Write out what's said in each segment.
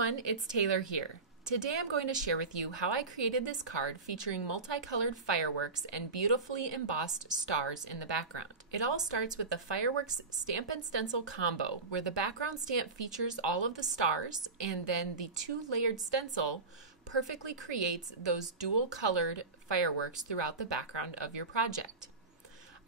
everyone, it's Taylor here. Today I'm going to share with you how I created this card featuring multicolored fireworks and beautifully embossed stars in the background. It all starts with the fireworks stamp and stencil combo, where the background stamp features all of the stars and then the two-layered stencil perfectly creates those dual-colored fireworks throughout the background of your project.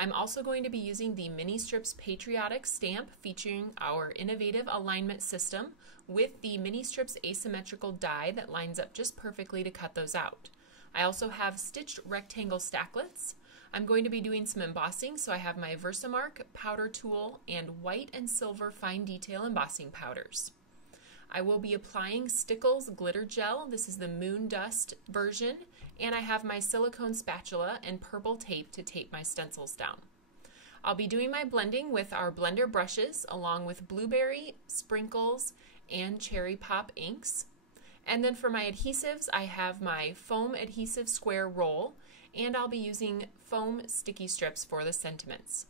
I'm also going to be using the Mini Strips Patriotic stamp featuring our innovative alignment system with the Mini Strips asymmetrical die that lines up just perfectly to cut those out. I also have stitched rectangle stacklets. I'm going to be doing some embossing, so I have my Versamark powder tool and white and silver fine detail embossing powders. I will be applying Stencils glitter gel. This is the Moon Dust version, and I have my silicone spatula and purple tape to tape my stencils down. I'll be doing my blending with our blender brushes along with blueberry, sprinkles, and cherry pop inks. And then for my adhesives, I have my foam adhesive square roll, and I'll be using foam sticky strips for the sentiments.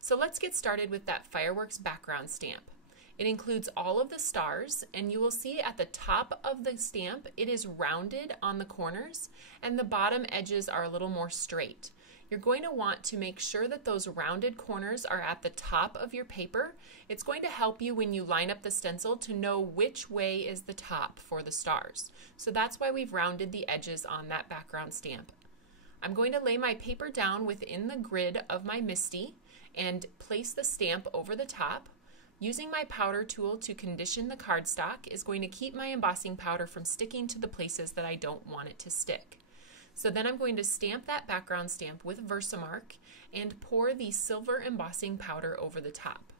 So let's get started with that fireworks background stamp. It includes all of the stars, and you will see at the top of the stamp it is rounded on the corners and the bottom edges are a little more straight. You're going to want to make sure that those rounded corners are at the top of your paper. It's going to help you when you line up the stencil to know which way is the top for the stars. So that's why we've rounded the edges on that background stamp. I'm going to lay my paper down within the grid of my MISTI and place the stamp over the top. Using my powder tool to condition the cardstock is going to keep my embossing powder from sticking to the places that I don't want it to stick. So then I'm going to stamp that background stamp with Versamark and pour the silver embossing powder over the top.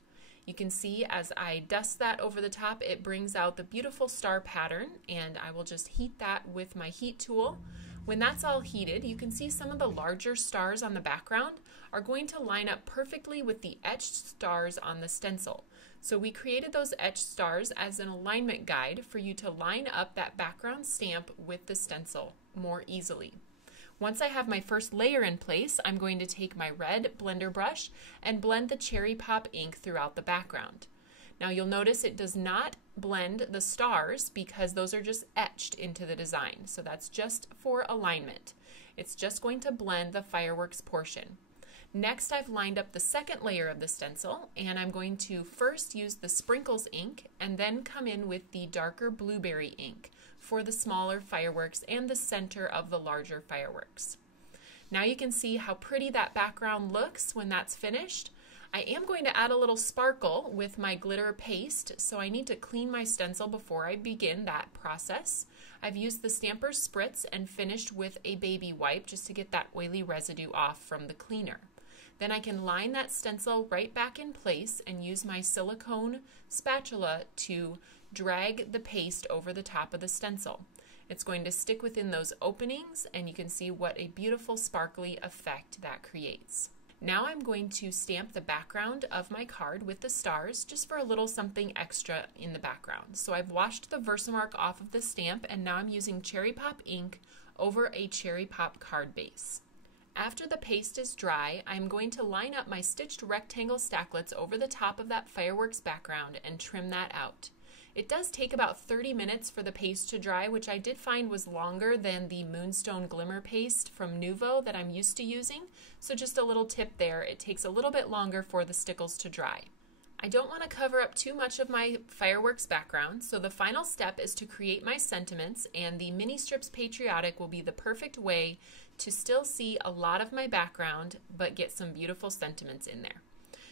You can see as I dust that over the top, it brings out the beautiful star pattern, and I will just heat that with my heat tool. When that's all heated, you can see some of the larger stars on the background are going to line up perfectly with the etched stars on the stencil. So we created those etched stars as an alignment guide for you to line up that background stamp with the stencil more easily. Once I have my first layer in place, I'm going to take my red blender brush and blend the cherry pop ink throughout the background. Now you'll notice it does not blend the stars because those are just etched into the design. So that's just for alignment. It's just going to blend the fireworks portion. Next, I've lined up the second layer of the stencil, and I'm going to first use the sprinkles ink and then come in with the darker blueberry ink for the smaller fireworks and the center of the larger fireworks. Now you can see how pretty that background looks when that's finished. I am going to add a little sparkle with my glitter paste, so I need to clean my stencil before I begin that process. I've used the Stamper's Spritz and finished with a baby wipe just to get that oily residue off from the cleaner. Then I can line that stencil right back in place and use my silicone spatula to drag the paste over the top of the stencil. It's going to stick within those openings, and you can see what a beautiful sparkly effect that creates. Now I'm going to stamp the background of my card with the stars just for a little something extra in the background. So I've washed the Versamark off of the stamp, and now I'm using cherry pop ink over a cherry pop card base. After the paste is dry, I'm going to line up my stitched rectangle stacklets over the top of that fireworks background and trim that out. It does take about 30 minutes for the paste to dry, which I did find was longer than the Moonstone Glimmer paste from Nuvo that I'm used to using. So just a little tip there, it takes a little bit longer for the stickles to dry. I don't want to cover up too much of my fireworks background, so the final step is to create my sentiments, and the Mini Strips Patriotic will be the perfect way to still see a lot of my background but get some beautiful sentiments in there.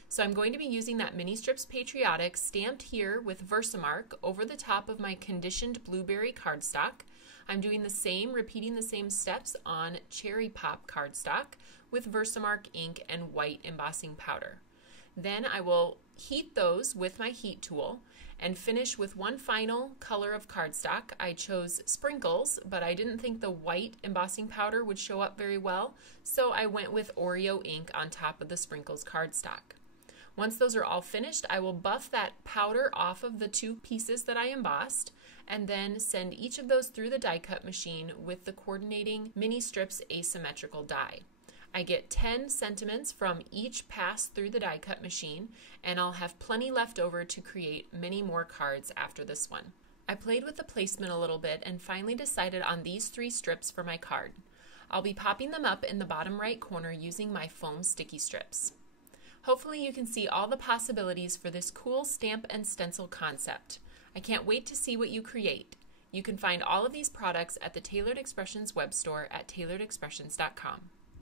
So I'm going to be using that Mini Strips Patriotic stamped here with Versamark over the top of my conditioned blueberry cardstock. I'm doing the same, repeating the same steps on cherry pop cardstock with Versamark ink and white embossing powder. Then I will heat those with my heat tool and finish with one final color of cardstock. I chose Sprinkles, but I didn't think the white embossing powder would show up very well, so I went with Oreo ink on top of the Sprinkles cardstock. Once those are all finished, I will buff that powder off of the two pieces that I embossed and then send each of those through the die cut machine with the coordinating Mini Strips asymmetrical die. I get 10 sentiments from each pass through the die cut machine, and I'll have plenty left over to create many more cards after this one. I played with the placement a little bit and finally decided on these 3 strips for my card. I'll be popping them up in the bottom right corner using my foam sticky strips. Hopefully you can see all the possibilities for this cool stamp and stencil concept. I can't wait to see what you create. You can find all of these products at the Tailored Expressions web store at tailoredexpressions.com.